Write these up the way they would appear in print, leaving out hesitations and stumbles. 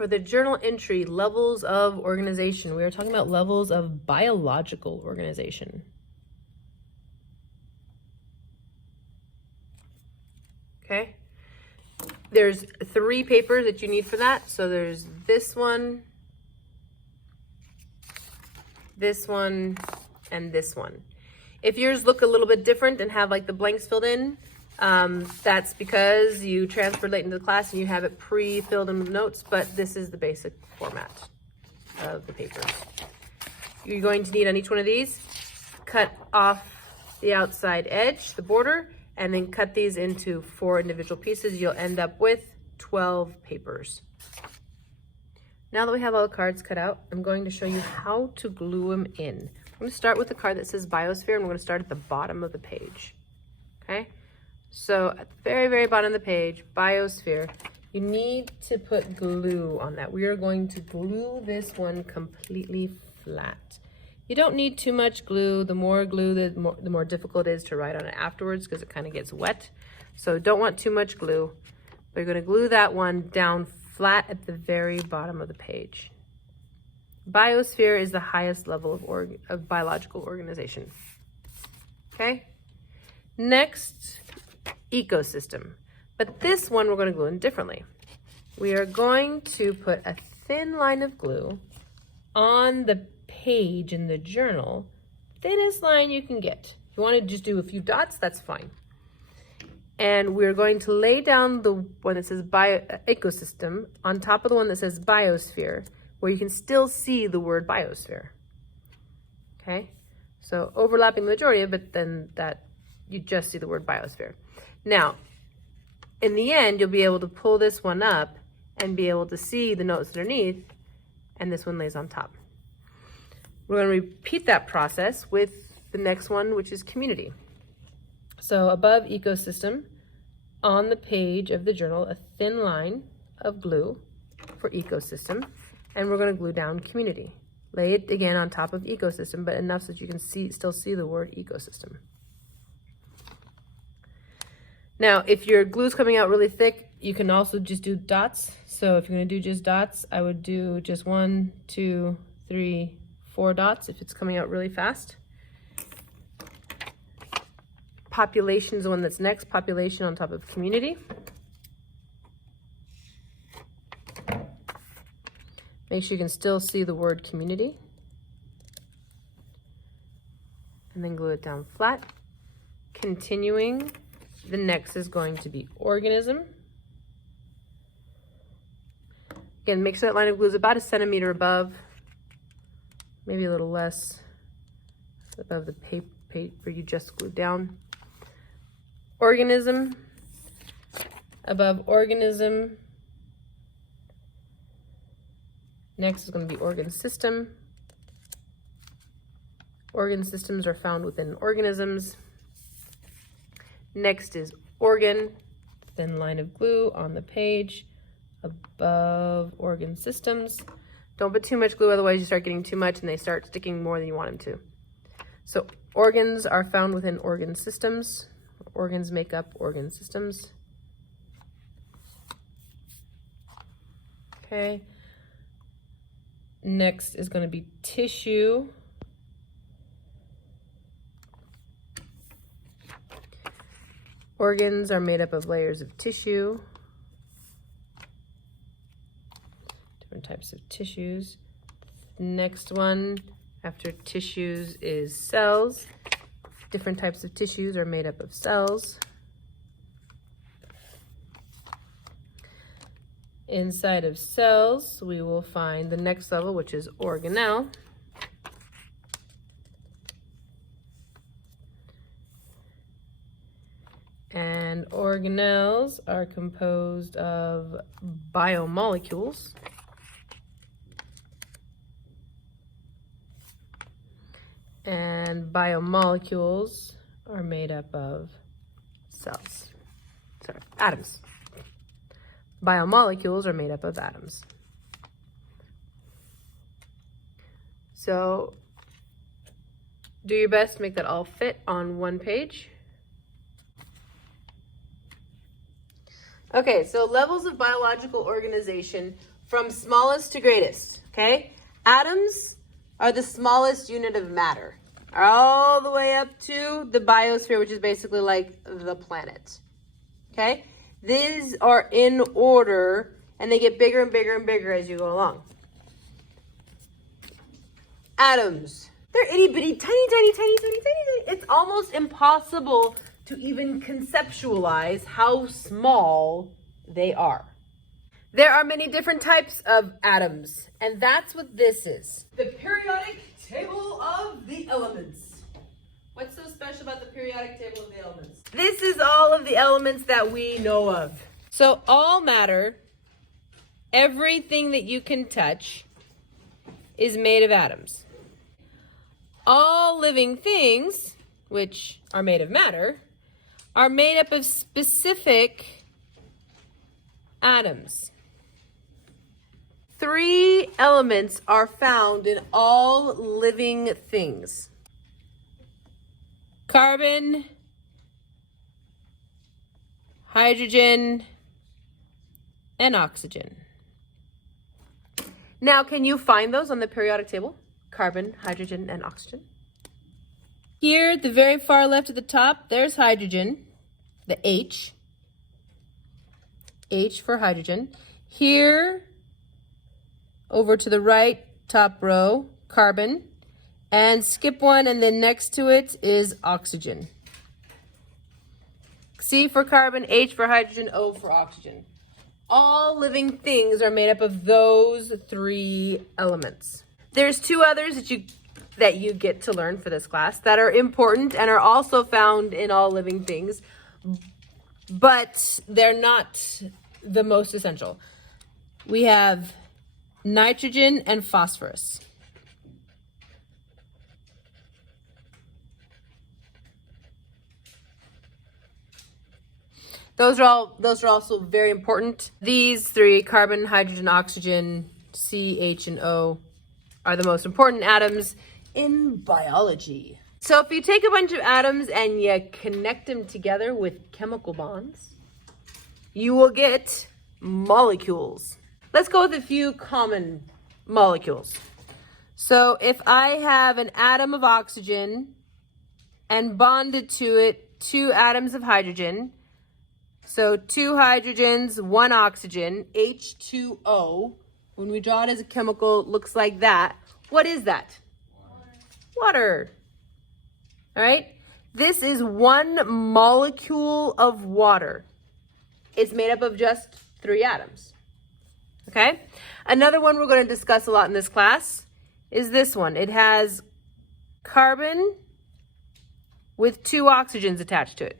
for the journal entry, levels of organization, we are talking about levels of biological organization. Okay, there's 3 papers that you need for that. So there's this one, and this one. If yours look a little bit different and have like the blanks filled in, that's because you transferred late into the class and you have it pre-filled in with notes, but this is the basic format of the papers. You're going to need on each one of these, cut off the outside edge, the border, and then cut these into 4 individual pieces. You'll end up with 12 papers. Now that we have all the cards cut out, I'm going to show you how to glue them in. I'm going to start with the card that says Biosphere, and we're going to start at the bottom of the page. Okay? So at the very, very bottom of the page, Biosphere, you need to put glue on that. We are going to glue this one completely flat. You don't need too much glue. The more glue, the more difficult it is to write on it afterwards because it kind of gets wet. So don't want too much glue. We're going to glue that one down flat at the very bottom of the page. Biosphere is the highest level of biological organization. Okay? Next, ecosystem. But this one we're going to glue in differently. We are going to put a thin line of glue on the page in the journal, thinnest line you can get. If you want to just do a few dots, that's fine. And we're going to lay down the one that says ecosystem on top of the one that says Biosphere, where you can still see the word Biosphere. Okay, so overlapping the majority of it, then that you just see the word Biosphere. Now, in the end, you'll be able to pull this one up and be able to see the notes underneath, and this one lays on top. We're going to repeat that process with the next one, which is community. So above ecosystem, on the page of the journal, a thin line of glue for ecosystem, and we're going to glue down community. Lay it again on top of ecosystem, but enough so that you can still see the word ecosystem. Now, if your glue is coming out really thick, you can also just do dots. So if you're going to do just dots, I would do just 1, 2, 3, 4 dots if it's coming out really fast. Population is the one that's next. Population on top of community. Make sure you can still see the word community. And then glue it down flat. Continuing, the next is going to be organism. Again, make sure that line of glue is about 1 centimeter above, maybe a little less, above the paper you just glued down. Organism, above organism. Next is going to be organ system. Organ systems are found within organisms. Next is organ, thin line of glue on the page above organ systems. Don't put too much glue, otherwise you start getting too much and they start sticking more than you want them to. So organs are found within organ systems. Organs make up organ systems. Okay. Next is going to be tissue. Organs are made up of layers of tissue. Different types of tissues. Next one after tissues is cells. Different types of tissues are made up of cells. Inside of cells, we will find the next level, which is organelle. And organelles are composed of biomolecules. And biomolecules are made up of atoms. Biomolecules are made up of atoms. So do your best to make that all fit on one page. Okay, so levels of biological organization from smallest to greatest, okay? Atoms are the smallest unit of matter, all the way up to the biosphere, which is basically like the planet, okay? These are in order, and they get bigger and bigger and bigger as you go along. Atoms. They're itty bitty, tiny. It's almost impossible to even conceptualize how small they are. There are many different types of atoms, and that's what this is. The periodic table of the elements. What's so special about the periodic table of the elements? This is all of the elements that we know of. So all matter, everything that you can touch, is made of atoms. All living things, which are made of matter, are made up of specific atoms. 3 elements are found in all living things: carbon, hydrogen, and oxygen. Now, can you find those on the periodic table? Carbon, hydrogen, and oxygen. Here, at the very far left at the top, there's hydrogen, the H. H for hydrogen. Here, over to the right, top row, carbon. And skip one, and then next to it is oxygen. C for carbon, H for hydrogen, O for oxygen. All living things are made up of those 3 elements. There's 2 others that you get to learn for this class that are important and are also found in all living things, but they're not the most essential. We have nitrogen and phosphorus. Those are also very important. These 3, carbon, hydrogen, oxygen, C, H, and O, are the most important atoms in biology. So if you take a bunch of atoms and you connect them together with chemical bonds, you will get molecules. Let's go with a few common molecules. So if I have an atom of oxygen and bonded to it 2 atoms of hydrogen, so 2 hydrogens, 1 oxygen, H2O. When we draw it as a chemical, it looks like that. What is that? Water. All right? This is 1 molecule of water. It's made up of just 3 atoms. Okay? Another one we're going to discuss a lot in this class is this one. It has carbon with 2 oxygens attached to it.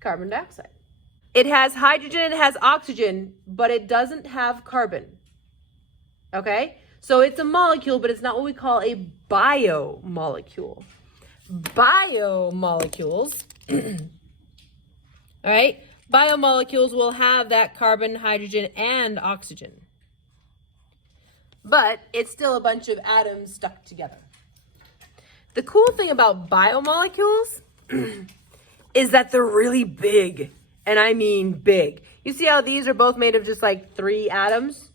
Carbon dioxide. It has hydrogen and it has oxygen, but it doesn't have carbon. Okay? So it's a molecule, but it's not what we call a biomolecule. Biomolecules, all right? Biomolecules will have that carbon, hydrogen, and oxygen. But it's still a bunch of atoms stuck together. The cool thing about biomolecules is that they're really big. And I mean big. You see how these are both made of just like 3 atoms?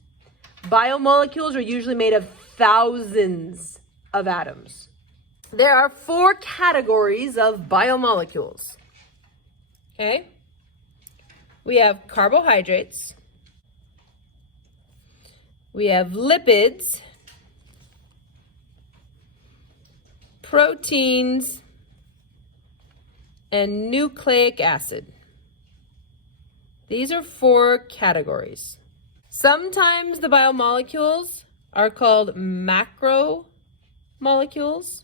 Biomolecules are usually made of thousands of atoms. There are 4 categories of biomolecules. Okay? We have carbohydrates. We have lipids, proteins, and nucleic acid. These are 4 categories. Sometimes the biomolecules are called macromolecules.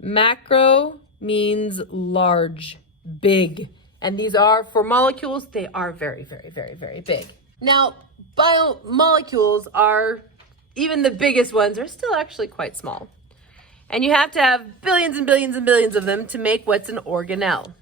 Macro means large, big. And these are, for molecules, they are very, very, very, very big. Now, biomolecules are, even the biggest ones, are still actually quite small. And you have to have billions and billions and billions of them to make what's an organelle.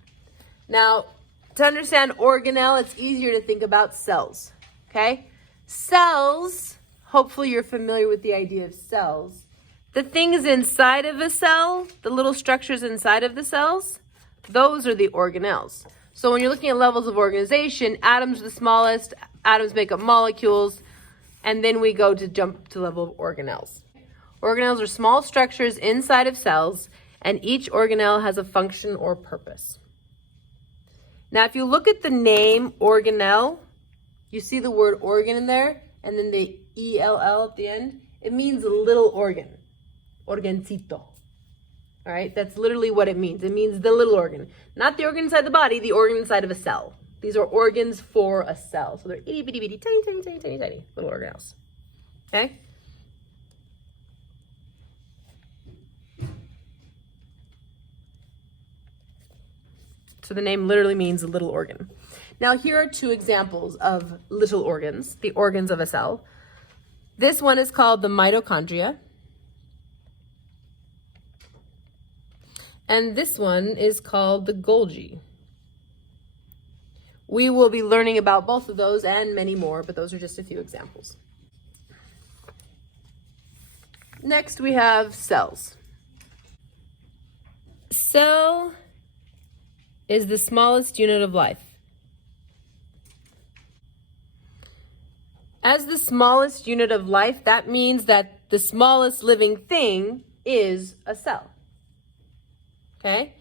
Now, to understand organelle, it's easier to think about cells, okay? Cells, hopefully you're familiar with the idea of cells. The things inside of a cell, the little structures inside of the cells, Those are the organelles. So when you're looking at levels of organization, atoms are the smallest, atoms make up molecules, and then we go to jump to level of organelles. Organelles are small structures inside of cells, and each organelle has a function or purpose. Now, if you look at the name organelle, you see the word organ in there, and then the E-L-L at the end. It means little organ, organcito. All right, that's literally what it means. It means the little organ. Not the organ inside the body, the organ inside of a cell. These are organs for a cell. So they're itty bitty bitty, tiny, tiny, tiny, tiny, tiny little organelles. Okay? So the name literally means little organ. Now here are two examples of little organs, the organs of a cell. This one is called the mitochondria. And this one is called the Golgi. We will be learning about both of those and many more, but those are just a few examples. Next, we have cells. Cell is the smallest unit of life. As the smallest unit of life, that means that the smallest living thing is a cell. Okay?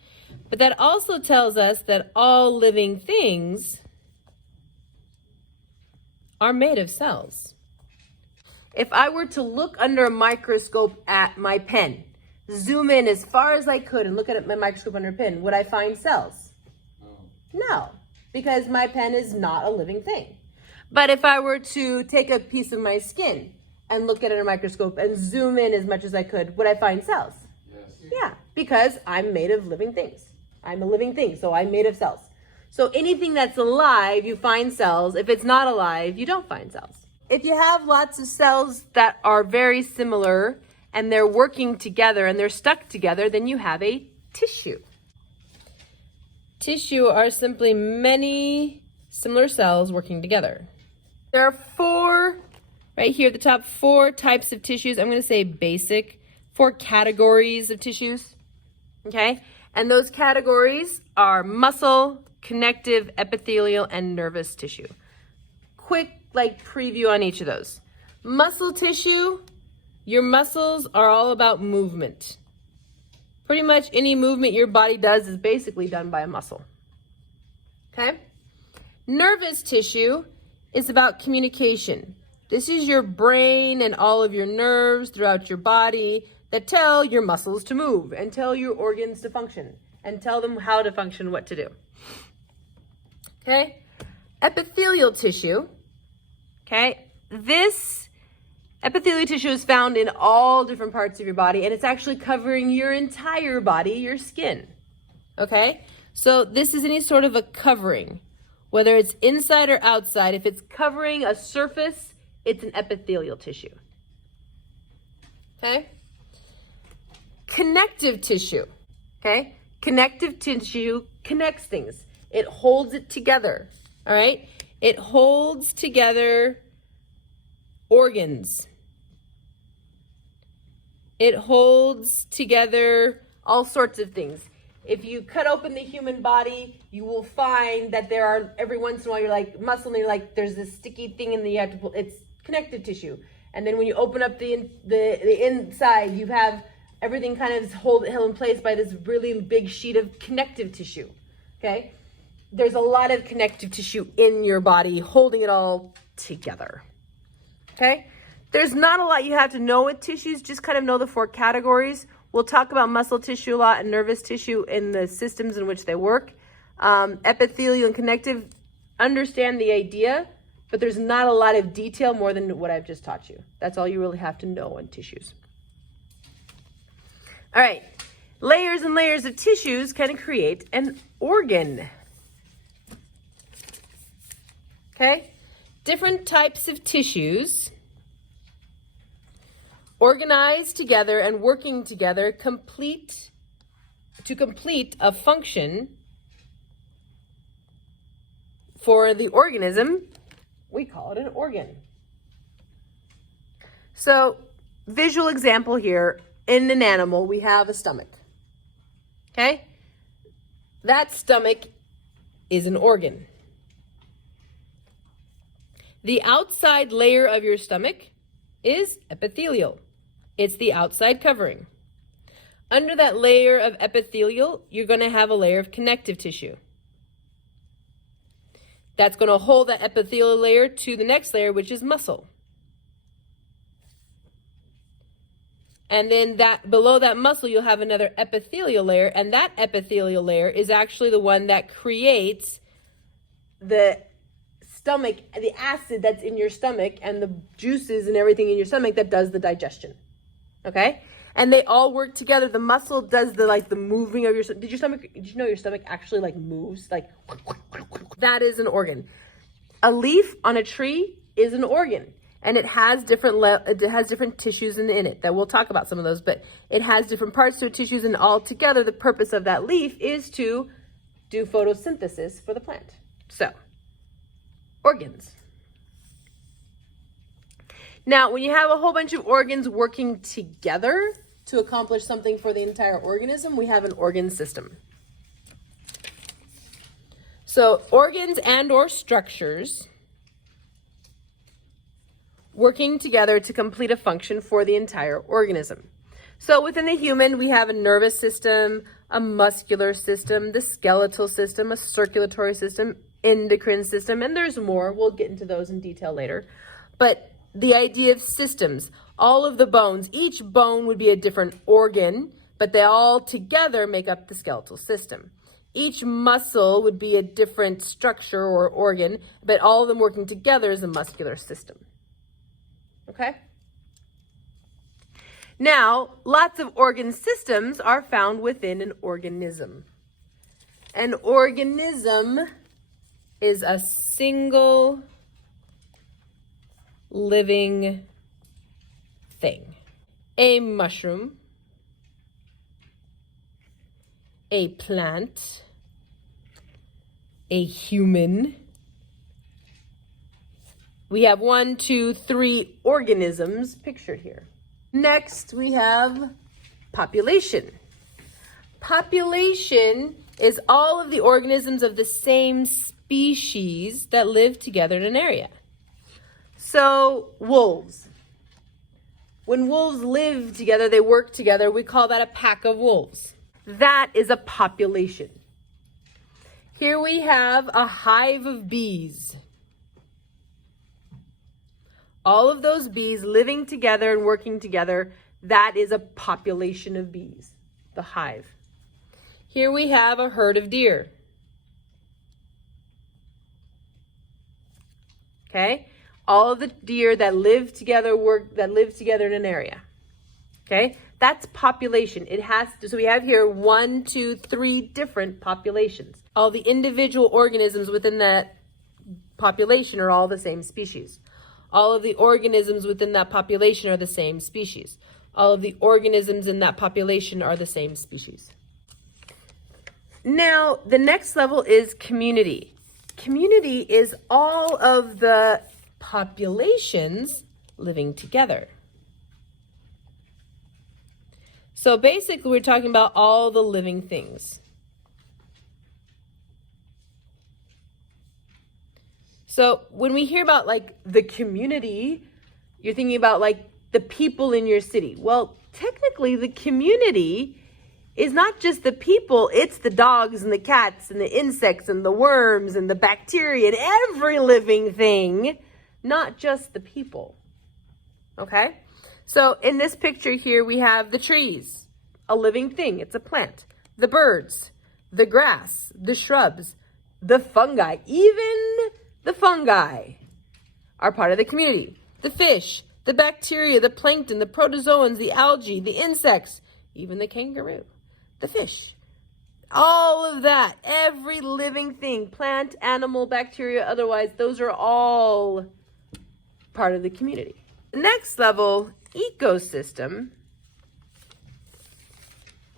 But that also tells us that all living things are made of cells. If I were to look under a microscope at my pen, zoom in as far as I could and look at my microscope under a pen, would I find cells? No, because my pen is not a living thing. But if I were to take a piece of my skin and look at it in a microscope and zoom in as much as I could, would I find cells? Yes. Yeah, because I'm made of living things. I'm a living thing, so I'm made of cells. So anything that's alive, you find cells. If it's not alive, you don't find cells. If you have lots of cells that are very similar and they're working together and they're stuck together, then you have a tissue. Tissue are simply many similar cells working together. There are four, right here at the top, 4 types of tissues. I'm going to say basic, 4 categories of tissues, okay? And those categories are muscle, connective, epithelial, and nervous tissue. Quick, preview on each of those. Muscle tissue, your muscles are all about movement. Pretty much any movement your body does is basically done by a muscle, okay? Nervous tissue is about communication. This is your brain and all of your nerves throughout your body that tell your muscles to move and tell your organs to function and tell them how to function, what to do. Okay? Epithelial tissue. Okay? This epithelial tissue is found in all different parts of your body, and it's actually covering your entire body, your skin. Okay? So this is any sort of a covering. Whether it's inside or outside, if it's covering a surface, it's an epithelial tissue. Okay? Connective tissue. Okay? Connective tissue connects things. It holds it together. All right? It holds together organs. It holds together all sorts of things. If you cut open the human body, you will find that there are, every once in a while, you're like muscle, and you're like, there's this sticky thing in the, you have to pull, it's connective tissue. And then when you open up the inside, you have everything kind of held in place by this really big sheet of connective tissue, okay? There's a lot of connective tissue in your body holding it all together, okay? There's not a lot you have to know with tissues, just kind of know the 4 categories. We'll talk about muscle tissue a lot and nervous tissue in the systems in which they work. Epithelial and connective, understand the idea, but there's not a lot of detail more than what I've just taught you. That's all you really have to know on tissues. All right, layers and layers of tissues can create an organ. Okay, different types of tissues organized together and working together to complete a function for the organism. We call it an organ. So, visual example here, in an animal, we have a stomach. Okay? that stomach is an organ. The outside layer of your stomach is epithelial. It's the outside covering. Under that layer of epithelial, you're going to have a layer of connective tissue. That's going to hold that epithelial layer to the next layer, which is muscle. And then that below that muscle, you'll have another epithelial layer, and that epithelial layer is actually the one that creates the stomach, the acid that's in your stomach and the juices and everything in your stomach that does the digestion. Okay? And they all work together. The muscle does the moving of your stomach. Did you know your stomach actually moves? That is an organ. A leaf on a tree is an organ. And it has different tissues in it that we'll talk about some of those, but it has different parts to it, tissues, and all together the purpose of that leaf is to do photosynthesis for the plant. So, organs. Now, when you have a whole bunch of organs working together to accomplish something for the entire organism, we have an organ system. So, organs and or structures working together to complete a function for the entire organism. So within the human, we have a nervous system, a muscular system, the skeletal system, a circulatory system, endocrine system, and there's more. We'll get into those in detail later. But the idea of systems, all of the bones, each bone would be a different organ, but they all together make up the skeletal system. Each muscle would be a different structure or organ, but all of them working together is a muscular system. Okay? Now, lots of organ systems are found within an organism. An organism is a single living thing. A mushroom, a plant, a human. We have 1, 2, 3 organisms pictured here. Next, we have population. Population is all of the organisms of the same species that live together in an area. So, wolves. When wolves live together, they work together, we call that a pack of wolves. That is a population. Here we have a hive of bees. All of those bees living together and working together, that is a population of bees, the hive. Here we have a herd of deer. Okay? All of the deer that live together in an area. Okay? That's population. So we have here 1, 2, 3 different populations. All the individual organisms within that population are all the same species. All of the organisms within that population are the same species. All of the organisms in that population are the same species. Now, the next level is community. Community is all of the populations living together. So basically, we're talking about all the living things. So when we hear about the community, you're thinking about the people in your city. Well, technically the community is not just the people, it's the dogs and the cats and the insects and the worms and the bacteria and every living thing, not just the people. Okay? So in this picture here, we have the trees, a living thing, it's a plant. The birds, the grass, the shrubs, the fungi, even the fungi are part of the community. The fish, the bacteria, the plankton, the protozoans, the algae, the insects, even the kangaroo, the fish. All of that, every living thing, plant, animal, bacteria, otherwise, those are all part of the community. The next level, ecosystem,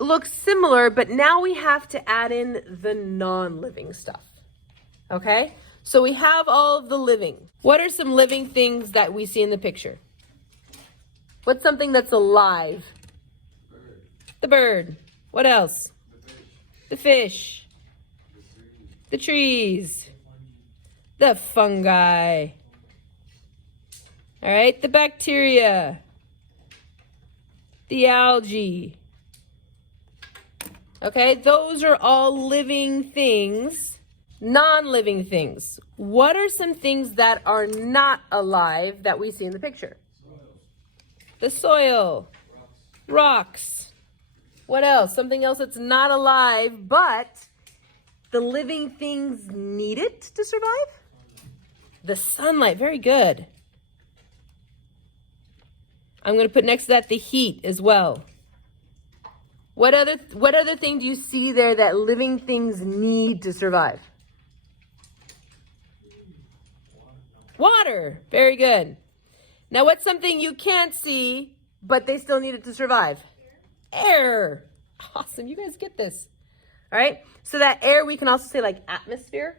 looks similar, but now we have to add in the non-living stuff. Okay? So we have all of the living. What are some living things that we see in the picture? What's something that's alive? The bird. What else? The fish. the trees, the fungi, all right, the bacteria, the algae. Okay, those are all living things, non-living things. What are some things that are not alive that we see in the picture? The soil, rocks. What else? Something else that's not alive, but the living things need it to survive? The sunlight, very good. I'm going to put next to that the heat as well. What other thing do you see there that living things need to survive? Water, very good. Now what's something you can't see, but they still need it to survive? Air. Awesome, you guys get this. All right, so that air we can also say like atmosphere,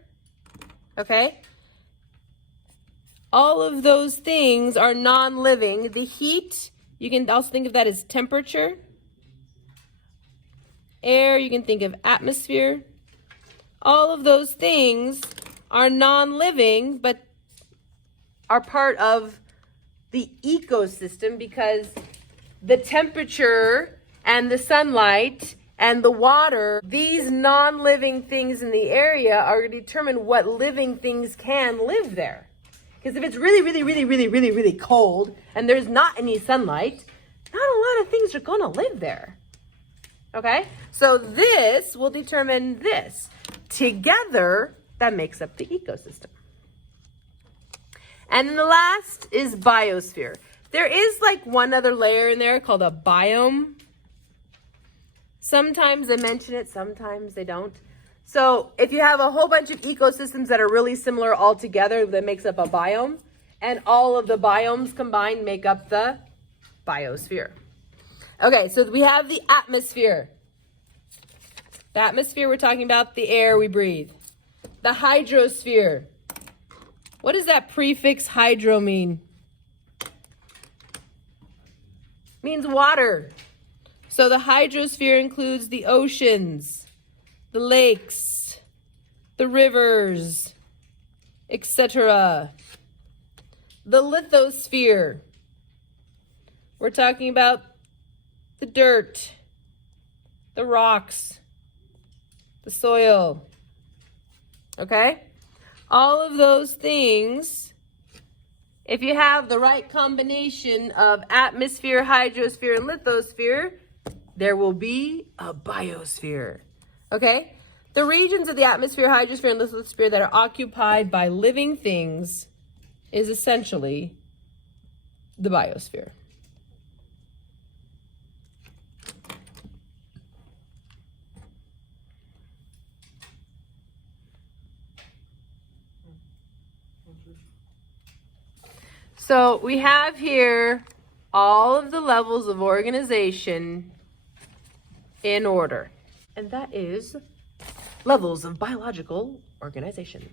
okay? All of those things are non-living. The heat, you can also think of that as temperature. Air, you can think of atmosphere. All of those things are non-living, but are part of the ecosystem because the temperature and the sunlight and the water, these non-living things in the area are going to determine what living things can live there. Because if it's really cold and there's not any sunlight, not a lot of things are going to live there. Okay? So this will determine this. Together, that makes up the ecosystem. And then the last is biosphere. There is like one other layer in there called a biome. Sometimes they mention it, sometimes they don't. So if you have a whole bunch of ecosystems that are really similar all together, that makes up a biome. And all of the biomes combined make up the biosphere. Okay, so we have the atmosphere. The atmosphere, we're talking about the air we breathe. The hydrosphere. What does that prefix hydro mean? Means water. So the hydrosphere includes the oceans, the lakes, the rivers, etc. The lithosphere. We're talking about the dirt, the rocks, the soil. Okay? All of those things, if you have the right combination of atmosphere, hydrosphere, and lithosphere, there will be a biosphere. Okay? The regions of the atmosphere, hydrosphere, and lithosphere that are occupied by living things is essentially the biosphere. So we have here all of the levels of organization in order. And that is levels of biological organization.